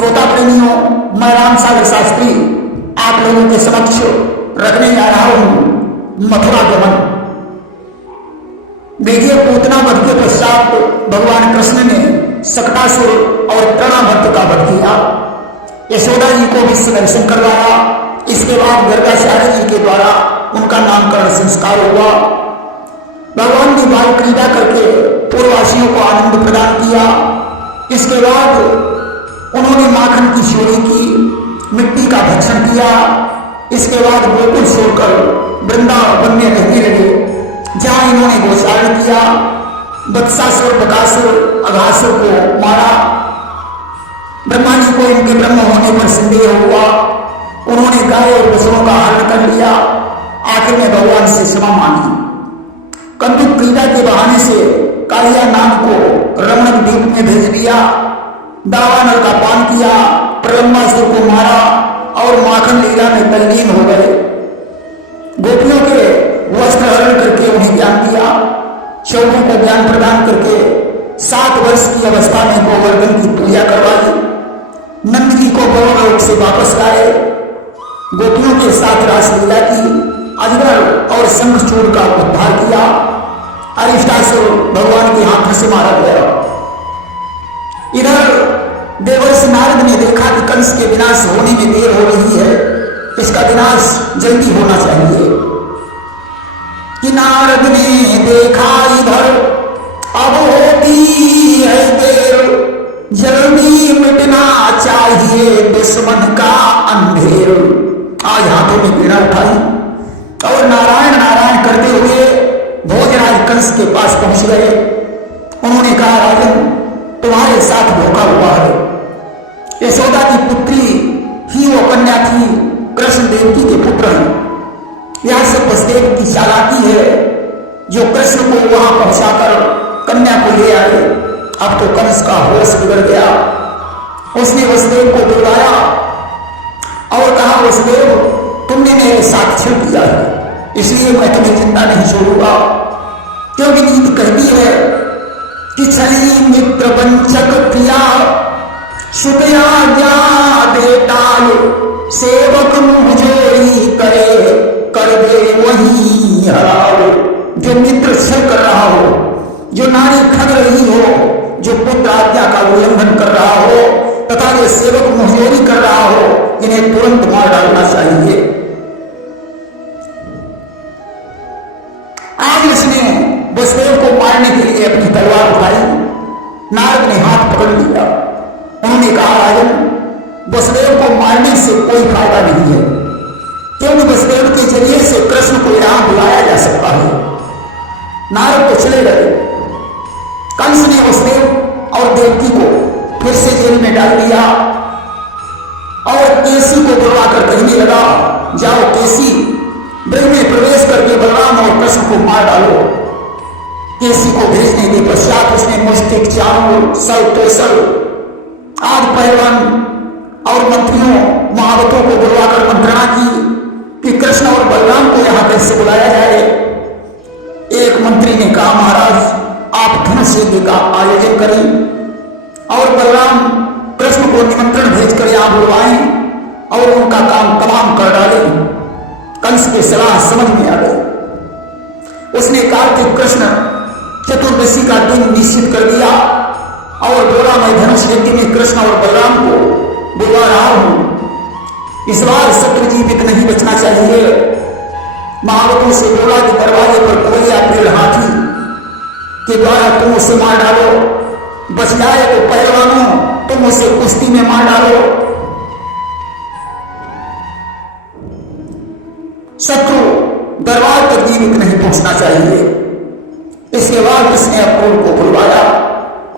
श्रोता प्रेमियों, मैं राम सागर शास्त्री आप लोगों के समक्ष रखने जा रहा हूं मथुरा गमन। देखिए, पूतना वध के पश्चात भगवान कृष्ण ने सकटासुर और तृणावर्त का वध किया। यशोदा जी को विश्व दर्शन करवाया। इसके बाद गर्गाचार्य जी के द्वारा उनका नामकरण संस्कार हुआ। भगवान ने बाल क्रीड़ा करके पूर्ववासियों को आनंद प्रदान किया। इसके बाद उन्होंने माखन की चोरी की, मिट्टी का भक्षण किया। इसके बाद गोकुल छोड़कर वृंदावन में रहने लगे, जहां इन्होंने गोचारण किया। बत्सासुर, बकासुर, अघासुर को मारा। ब्रह्मा जी को इनके ब्रह्म होने पर संदेह हुआ। उन्होंने गाय और पशुओं का हरण कर लिया। आखिर में भगवान से क्षमा मांगी। कंदुक क्रीड़ा के बहाने से कालिया नाम को रमणक द्वीप में भेज दिया। दावानल का पान किया, प्रलंबासुर को मारा और माखन लीला में तल्लीन हो गए। गोपियों के वस्त्र हरण करके उन्हें ज्ञान दिया। चौरों को ज्ञान प्रदान करके 7 वर्ष की अवस्था में गोवर्धन की पूजा करवाई। नंद जी को गौरलोक से वापस लाए। गोपियों के साथ रासलीला की। अजगर और शंखचूड़ का उद्धार किया। अरिष्टासुर भगवान के हाथों से मारा गया। इधर देवर्षि नारद ने देखा कि कंस के विनाश होने में देर हो रही है, इसका विनाश जल्दी होना चाहिए। कि नारद ने देखा इधर अब होती है देर, जल्दी मिटना चाहिए दुश्मन का अंधेर। आज हाथों में पीड़ा उठाई और नारायण नारायण करते हुए भोजराज कंस के पास पहुंच गए। उन्होंने कहा, राजन, तुम्हारे साथ धोखा हुआ है। यशोदा की पुत्री ही वो कन्या थी, कृष्ण देवकी के पुत्र हैं। यह सब वसुदेव की चालाकी है, जो कृष्ण को वहां पहुंचाकर कन्या को ले आए। अब तो कंस का होश बिगड़ गया। उसने वसुदेव को बुलाया और कहा, वसुदेव, तुमने मेरे साथ छल किया है, इसलिए मैं तुम्हें चिंता नहीं छोड़ूंगा। क्योंकि नीति कहती है कि छली मित्र वंचक प्रिया, सुतया ज्ञा देताल, सेवक मुँह जोड़ी करे, कर दे वही हराओ। जो मित्र छल कर रहा हो, जो नारी ठग रही हो, जो पुत्र आज्ञा का उल्लंघन कर रहा हो, तथा जो सेवक मुँहजोरी कर रहा हो, इन्हें तुरंत मार डालना चाहिए। आज इसने वसुदेव को मारने के लिए अपनी तलवार उठाई। नारद ने हाथ पकड़ लिया। उन्होंने कहा, राजन, वसुदेव को मारने से कोई फायदा नहीं है, क्योंकि वसुदेव के जरिए से कृष्ण को यहां बुलाया जा सकता है। नारद तो चले गए। कंस ने वसुदेव और देवकी को फिर से जेल में डाल दिया और केसी को बुलवाकर कहने लगा, जाओ केसी, ब्रह्म में प्रवेश करके बलराम और कृष्ण को मार डालो। केसी को भेजने के पश्चात उसने मुस्तिक, चाणूर, सल, तोसल आदि पहलवान और मंत्रियों, महावतों को बुलवाकर मंत्रणा की कि कृष्ण और बलराम को यहां कैसे बुलाया जाए। एक मंत्री ने कहा, महाराज, आप धनुष यज्ञ का आयोजन करें और बलराम कृष्ण को निमंत्रण भेजकर यहां बुलवाएं और उनका काम तमाम कर डालें। कंस की सलाह समझ में आ गई। उसने कार्तिक कृष्ण चतुर्दशी का दिन निश्चित कर दिया और बोला, मैं धनुष यज्ञ में कृष्ण और बलराम को बुलवा रहा हूं। इस बार शत्रु जीवित नहीं बचना चाहिए। महावतों से बोला कि दरवाजे पर कोई या पेड़ हाथी के द्वारा तुम उसे मार डालो, बच जाए तो पहलवानों तुम उसे कुश्ती में मार डालो। शत्रु दरबार तक जीवित नहीं पहुंचना चाहिए। इसके बाद उसने अक्रूर को बुलवाया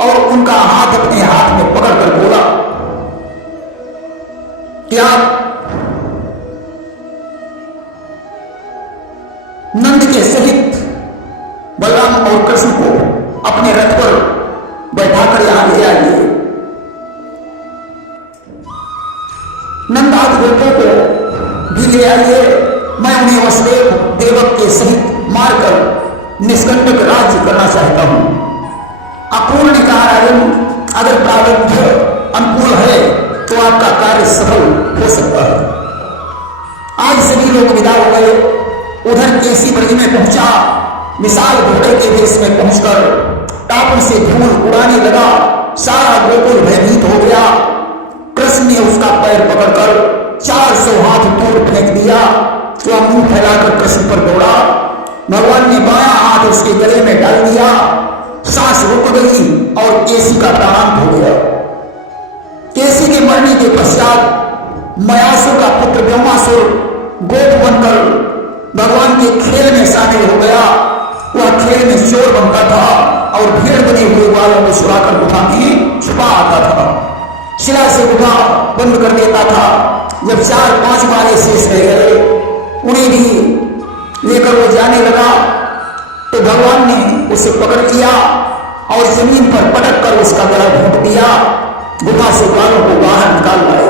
और उनका हाथ अपने हाथ में पकड़कर बोला, क्या नंद के सहित बलराम और कृष्ण को अपने रथ पर बैठाकर यहां ले आइए। नंद आदि गोपों को भी ले आइए। मैं उन्हें वसुदेव देवक के सहित मारकर निष्कंटक राज्य करना चाहता हूं। अक्रूर ने कहा, राजन, अगर प्रारब्ध अनुकूल है तो सफल हो सकता है। आज सभी लोग विदा हो गए। उधर केसी ब्रज में पहुंचा, विशाल घोड़े के वेश में पहुंचकर टापुर से धूल उड़ाने लगा। सारा गोकुल भयभीत हो गया। कृष्ण ने उसका पैर पकड़कर 400 हाथ दूर फेंक दिया। वह मुंह फैलाकर कृष्ण पर दौड़ा। भगवान ने बायां हाथ उसके गले में डाल दिया। सांस रुक गई और केसी का प्राण हो गया। केसी के मरने के पश्चात मयासुर का पुत्र ब्रह्मासुर गोप बनकर भगवान के खेल में शामिल हो गया। वह खेल में चोर बनता था और भेड़ बने हुए ग्वालों को चुराकर गुफा में छुपा आता था। शिला से गुफा बंद कर देता था। जब 4-5 ग्वाले शेष रह गए, उन्हें भी लेकर वो जाने लगा तो भगवान ने उसे पकड़ लिया और जमीन पर पटक कर उसका गला घोंट दिया। गुफा से ग्वालों को बाहर निकाल लाए।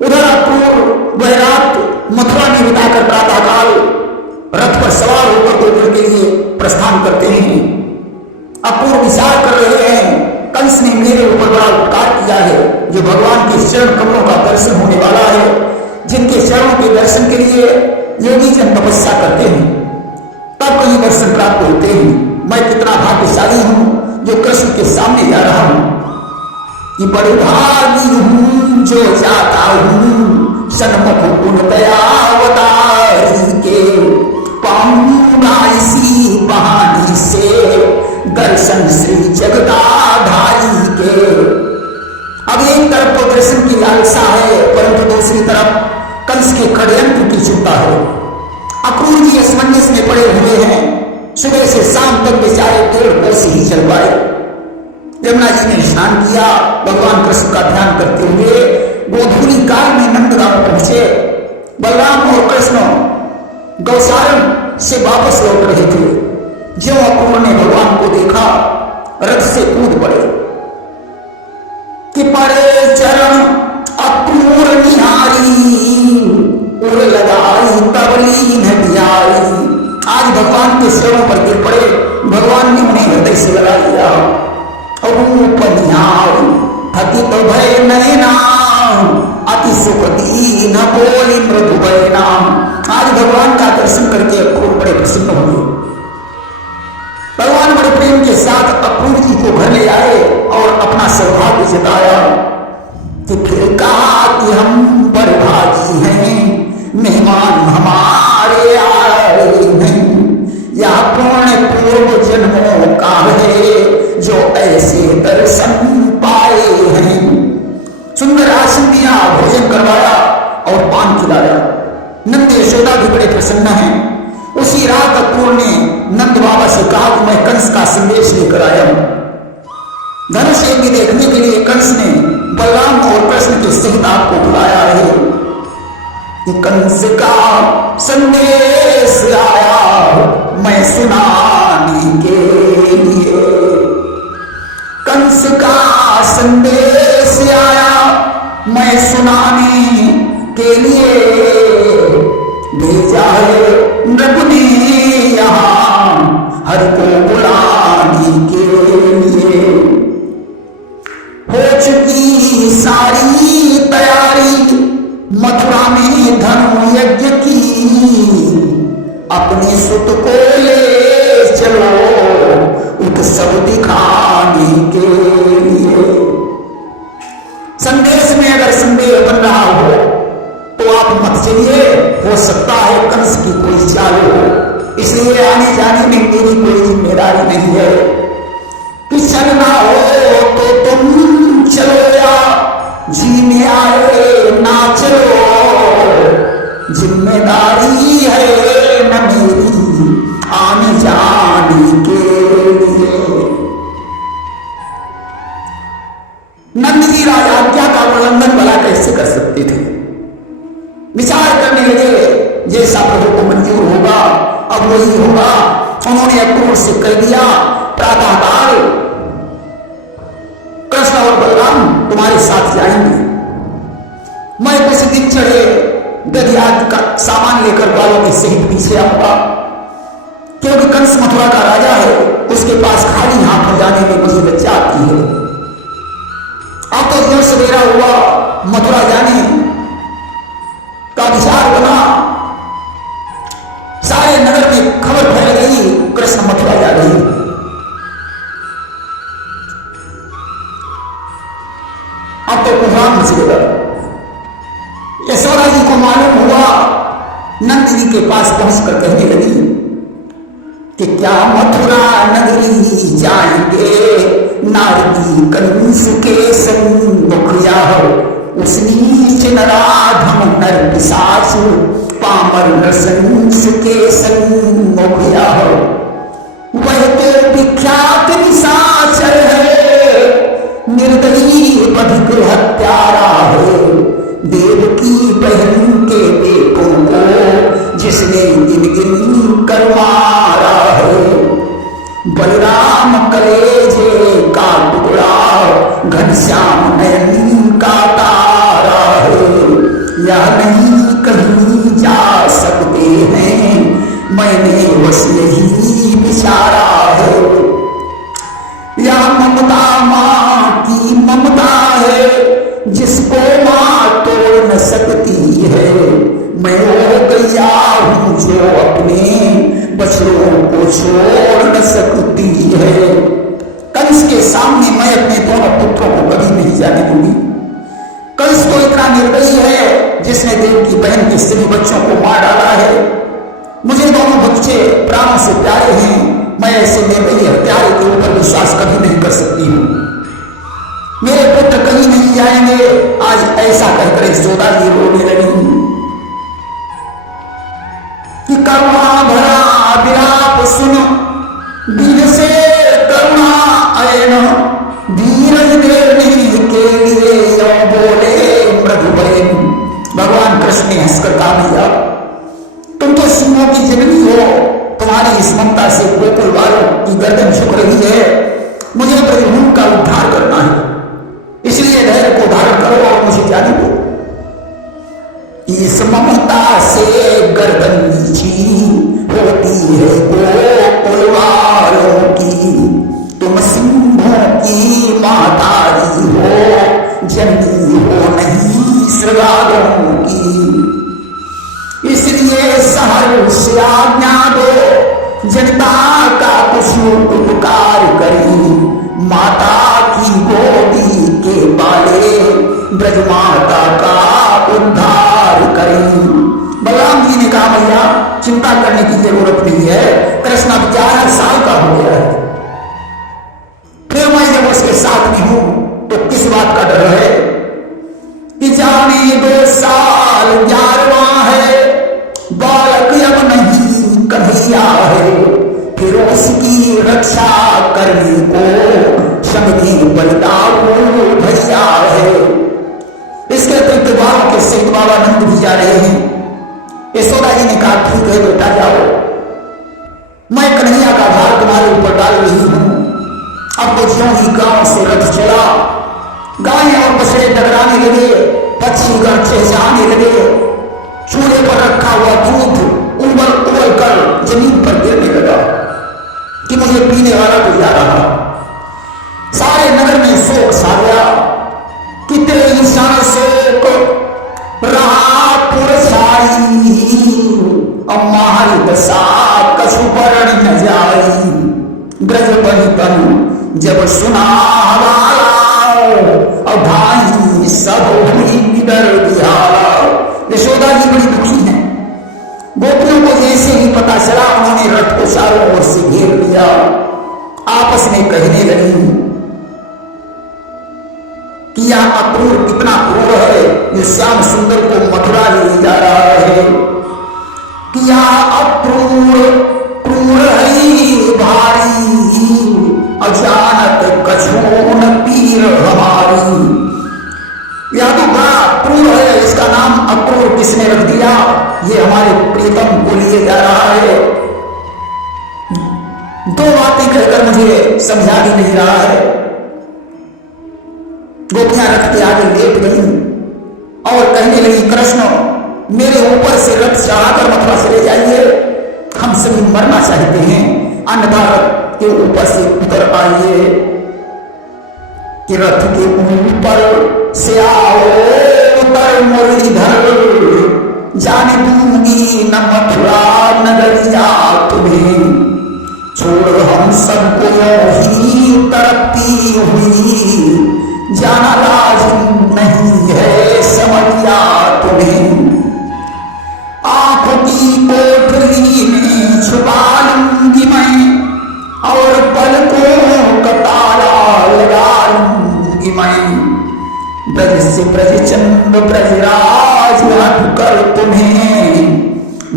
उधर अक्रूर वह रात मथुरा में बिताकर प्रातःकाल रथ पर सवार होकर गोकुल के लिए प्रस्थान करते हैं। अक्रूर विचार कर रहे हैं, कंस ने मेरे ऊपर बड़ा उपकार किया है। जो भगवान के चरण कमलों का दर्शन होने वाला है, जिनके चरणों के दर्शन के लिए योगी जन तपस्या करते हैं, तब कहीं दर्शन प्राप्त होते हैं। मैं कितना भाग्यशाली हूं जो कृष्ण के सामने जा रहा हूं। कि बड़े भागी हूं जो जाता हूं सन्मुख गुण दयावतारी के, पाऊंगा इसी बहाने से दर्शन श्री जगदाधारी के। अब एक तरफ तो दर्शन की लालसा है, परंतु दूसरी तरफ कंस के षड्यंत्र की चिंता है। अक्रूर जी असमंजस में पड़े हुए हैं। सुबह से शाम तक बेचारे 1.5 कोस ही चल पाए। यमुना जी ने स्नान किया। भगवान कृष्ण का ध्यान करते हुए गोधूली काल में नंदगांव पहुंचे। बलराम और कृष्ण गौसारण से वापस लौट रहे थे। जो अक्रूर ने भगवान को देखा, रथ से कूद पड़े कि पड़े चरण अक्रूर निहारी, उड़ लगाई तबली नदियारी। आज भगवान के चरणों पर गिर पड़े। भगवान ने उन्हें हृदय से लगा लिया। रूप निहारी थकित भय नैना, अति सुख दीन बोली मृदु बैना। आज भगवान का दर्शन करके अक्रूर बड़े प्रसन्न हुए। भगवान बड़े प्रेम के साथ अक्रूर जी को घर ले आए और अपना सौभाग्य जताया। कि फिर कहा कि हम बड़भागी हैं, मेहमान हमारे आए हैं। यह पुण्य पूर्व जन्मों का है जो ऐसे दर्शन पाए हैं। सुंदर आसन दिया, भोजन करवाया और पान खिलाया। नंद यशोदा भी बड़े प्रसन्न हैं। उसी रात अक्रूर ने नंद बाबा से कहा कि मैं कंस का संदेश लेकर आया हूं। धनुष यज्ञ देखने के लिए कंस ने बलराम और कृष्ण के सहित आपको बुलाया है। कि कंस का संदेश आया मैं सुनाने के लिए। कंस का संदेश आया मैं सुनाने के लिए। भेजा है नृप ने यहाँ हर को बुलाने के लिए। हो चुकी सारी तैयारी मथुरा में धनु यज्ञ की। अपने सुत को ले चलो उत्सव दिखाने के लिए। संदेश में अगर संदेह बन रहा हो तो आप मत चलिए, हो सकता है कंस की कोई चाल हो। इसलिए आने जाने में मेरी कोई जिम्मेदारी नहीं है। कि चलना हो तो तुम चलो या जीने आए ना चलो। जिम्मेदारी है न मेरी आने जाने के लिए। नंद जी राज आज्ञा का उल्लंघन भला कैसे कर सकते थे। विचार करने लगे जैसा प्रभु को मंजूर होगा अब वही होगा। उन्होंने अक्रूर से कह दिया प्रातःकाल कृष्ण और बलराम तुम्हारे साथ जाएंगे। मैं कुछ दिन चढ़े दरियाद का सामान लेकर बालों के सहित पीछे आऊंगा, क्योंकि कंस मथुरा का राजा है। उसके पास खाली हाथ जाने में मुझे लज्जा आती है। आप तो सवेरा हुआ, मथुरा जाने का विचार बना। सारे नगर में खबर फैल गई, कृष्ण मथुरा जा रही है। अब तो कुम्हान मचेगा। यशोदा जी को मालूम हुआ, नंदिनी के पास पहुंचकर कहने लगी कि क्या मथुरा नगरी जाएंगे, नारदी कंस के संमुखिया हो, उस नीच नराधम नर पिशाच पामर नरसंस के संमुखिया हो। वह तो विख्यात निशाचर है, निर्दयी बधिक हत्यारा है, देवकी बहन के बेटों को जिसने गिन गिन कर मारा है। बलराम कलेजे का टुकड़ा, घनश्याम नयन का तारा है, या नहीं कहीं जा सकते हैं, मैंने बस यही विचारा है। या ममता माँ की ममता है, जिसको माँ तोड़ न सकती है, मैं वो गैया हूँ जो अपने बछड़ों को छोड़ न सकती है। कंस के सामने मैं अपने दोनों पुत्रों को कभी नहीं जाने दूंगी। कंस तो इतना निर्दयी है जिसने देव की बहन के सभी बच्चों को मार डाला है। मुझे दोनों बच्चे प्राणों से प्यारे हैं, मैं ऐसे निर्दयी हत्यारे के ऊपर विश्वास कभी नहीं कर सकती हूँ। मेरे पुत्र कहीं नहीं जाएंगे। आज ऐसा कहकर यशोदा जी रोने लगी कि करुणा भरा विलाप सुन, दिल से करुणा आयन, धीरज देने के लिए यो बोले मृदुबलेन। भगवान कृष्ण ने हंसकर कहा, भैया तुम तो सिंहों की जननी हो, तुम्हारी इस ममता से गोकुल वालों की गर्दन झुक रही है। मुझे ब्रजभूमि का उद्धार करना है, इसलिए धैर्य को धारण करो और मुझे जाने दो। इस ममता से गर्दन नीची होती है गोकुल वालों की, तुम सिंहों की मातारी हो, जननी हो नहीं श्रृगालों की। इसलिए सहर्ष आज्ञा दो, जनता का कुछ उपकार करी, माता की गोदी के बाले ब्रजमाता का उद्धार करें। बलराम जी ने कहा, भैया चिंता करने की जरूरत नहीं है, कृष्ण अब 11 साल का हो गया है, फिर मैं जब उसके साथ में हूं तो किस बात का डर है कि जाने 2 साल 11वां है, बालक अब नहीं कन्हैया है, फिर उसकी रक्षा करने को समझे बलदाऊ भैया है। इसके अतिरिक्त बाबा के सहित बाबा नंद भी जा रहे हैं। यशोदा जी ने कहा, ठीक है बेटा जाओ, मैं कन्हैया का भार तुम्हारे ऊपर डाल रही हूं। अब तो ज्यों ही गांव से रथ चला, गायें और बछड़े टकराने लगे, पक्षीगण चहचहाने लगे, चूल्हे पर रखा हुआ दूध उबल उबल कर जमीन पर गिरने लगा कि मुझे पीने वाला तो जा रहा। सारे नगर में शोक छा गया कि तेरे निशान शोक रहा पुरसाई, अम्मारी दशा कछु परण न जाई, ब्रज बनी तनु जब सुना हवाला, और भाई सब हुई डर दिया। यशोदा जी बड़ी दुखी है। गोपियों को जैसे ही पता चला, उन्होंने रथ को चारों ओर से घेर लिया, आपस में कहने लगी कि यह अक्रूर कितना क्रूर है, ये श्याम सुंदर को मथुरा ले जा रहा है, कि यह अक्रूर क्रूर है भारी, अजानत कछून पीर हमारी। यह तो बड़ा क्रूर है, इसका नाम अक्रूर किसने रख दिया, ये हमारे प्रीतम को लिए जा रहा है। 2 बातें कहकर मुझे समझा भी नहीं रहा है। गोपियां रथ के आगे लेट गई और कहने लगी, कृष्ण मेरे ऊपर से रथ चढ़ाकर मथुरा से ले जाइए, हम सभी मरना चाहते हैं, अन्यथा रथ के ऊपर से उतर आइए। कि रथ के ऊपर से आओ उतर मुरलीधर, जाने दूंगी न मथुरा नगरिया तुम्हें, छोड़ हम सबको ही तड़पती हुई, जाना लाजिम नहीं है समझिया तुम्हें, आंखों की कोठरी में छुपा लूंगी मैं, और पलकों का ताला लगा लूंगी मैं, ब्रज से ब्रजचंद ब्रजराज हट कर तुम्हें,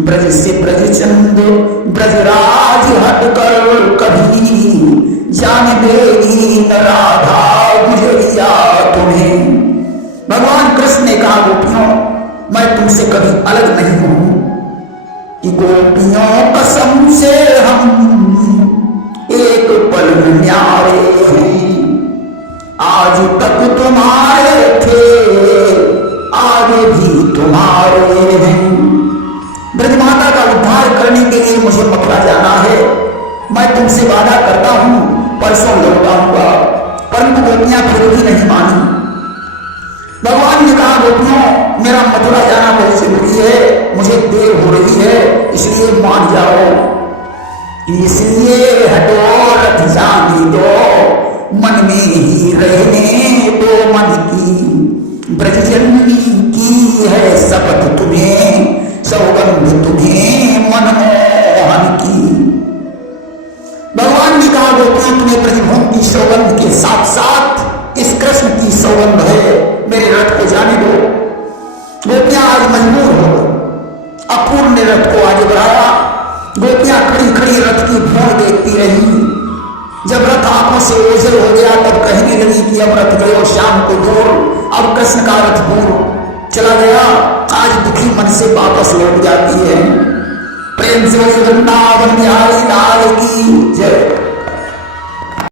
ब्रज से ब्रजचंद ब्रजराज हट कर कभी, जान देगी न राधा गुजरिया तुम्हें। भगवान कृष्ण ने कहा गोपियों मैं तुमसे कभी अलग नहीं हूं, कि गोपियों कसम से हम एक पल में न्यारे हैं, आज तक तुम्हारे थे आगे भी तुम्हारे हैं। ब्रजमाता का उद्धार करने के लिए मुझे मथुरा जाना है, मैं तुमसे वादा करता हूं परसों लौट आऊंगा, परंतु गोपियां फिर भी नहीं मानी। भगवान ने कहा गोपियों मेरा मथुरा जाना बहुत जरूरी है, मुझे देर हो रही है, इसलिए मान जाओ, इसलिए हटो रथ जाने दो, मन में ही रहने दो मन की, ब्रजजननी की है शपथ तुम्हें, सौगंध तुम्हें मनमोहन की। भगवान ने कहा गोपियां तुम्हें ब्रजभूमि की सौगंध के साथ साथ इस कृष्ण की सौगंध है, मेरे रथ को जाने दो। गोपियां आज मजबूर हो गई, अपूर्ण ने रथ को आगे बढ़ाया, गोपियां खड़ी खड़ी रथ की भूण देखती रही, जब रथ आंखों से ओझल हो गया तब कहने लगी कि अब रथ गयो शाम को दूर, अब कृष्ण का रथ दूर चला गया, आज दुखी मन से वापस लौट जाती है। प्रेम से वृंदावन बिहार